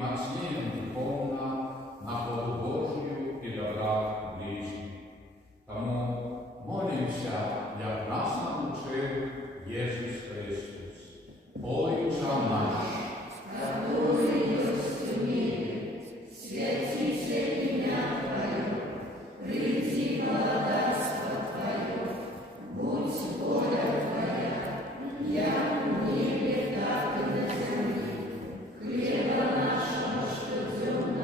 мацнее духовно на волю Божию и добра ближних. Тому молимся, як нас научил Єсус Христос. Отче наш, который есть в мире, святится имя Твое, приди благодатство Твое, будь воля Твоя, як в небе, так и на земле. Хлеба нашего, что днем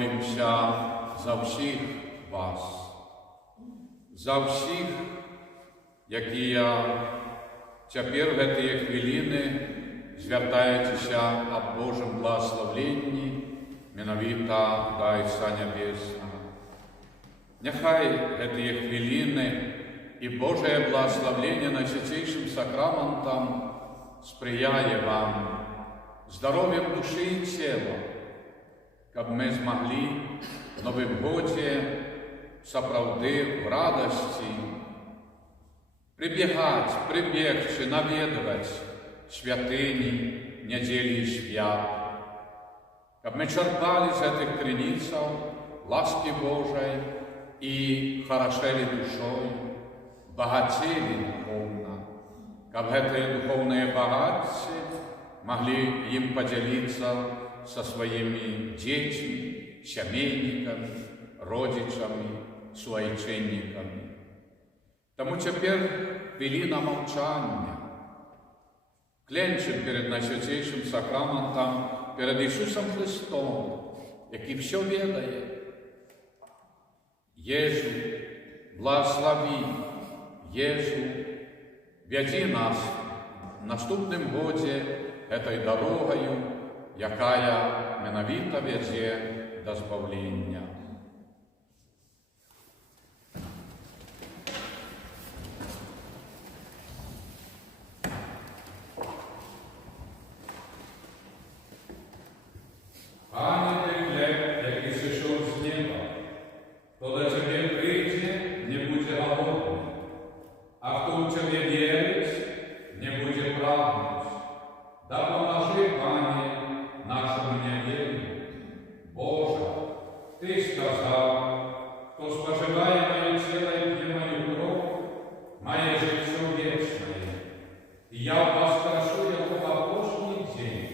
молимся за всіх вас, за всіх, які тепер в ці хвилини звертаєтеся об Божому благословенні, менавіта до Отця Небесного. Нехай ці хвилини і Божє благословення на святейшим сакраментам сприяє вам здоров'ям душі і тіла, щоб ми змогли в Новому році справді в радості прибігти, навідувати святині, неділі і свят, щоб ми черпали з цих криниць ласки Божої і хорошели душою, богатели духовно, щоб ці духовні багатці могли им поделиться со своими детьми, семейниками, родичами, суайченниками. Тому тепер хвилина мовчання. Клянчим перед Найсвятейшим сакраментом, перед Ісусом Христом, який все ведає. Єжу, благослови, Єжу, веди нас в наступному годі этой дорогою, якая менавіта веде до збавлення. Пане, ти хліб, який зійшов з неба, хто до тебе прийде, не буде голодним, а хто у тебе вірить, не буде прагнути. Да поможи, Пане, нашому невір'ю. Боже, Ти сказав, хто споживає моє тіло і п'є мою кров, має життя вічне. І я воскрешу його в останній день.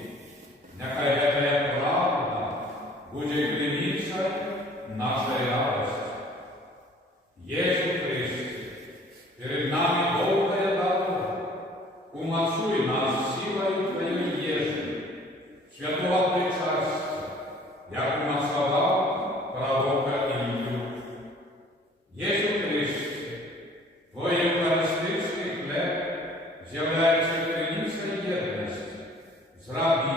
Нехай ця правда буде криницею нашої радості. Єсу Христе, перед нами довга дорога. Умацуй нас силою Твоєї єжі, святого причастя, як умацував пророка Іллю. Єсу Христе, Твій евхаристичний хліб з'являється криницею єдності. Зроби,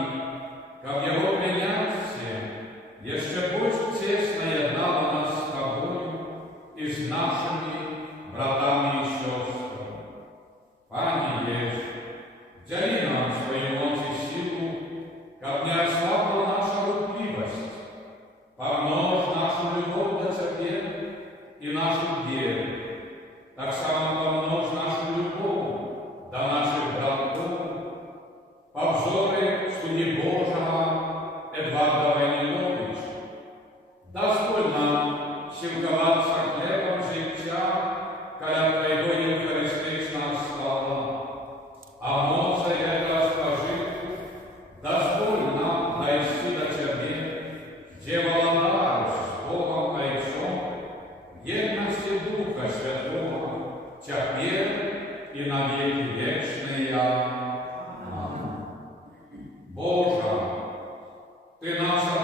щоб його прийняття ще більш тісно єднало нас з Тобою і з нашими братами і сестрами. Пане Єсу, вдяли нам свою моць і силу, щоб не ослабла наша рухливость, помножь нашу любов до Тебе і нашу віру, так само помножь нашу любов до наших братів, по взоры слуги Божьего Эдварда Войниновича. Дозволь нам силковаться хлебом життя, коля Твоего Евхаристичного стола. А моце этого спожитку дозволь нам дойти до Тебе, где володаришь с Богом Отцом, едности Духа Святого, теперь и на веки вечные. Боже, Ти наша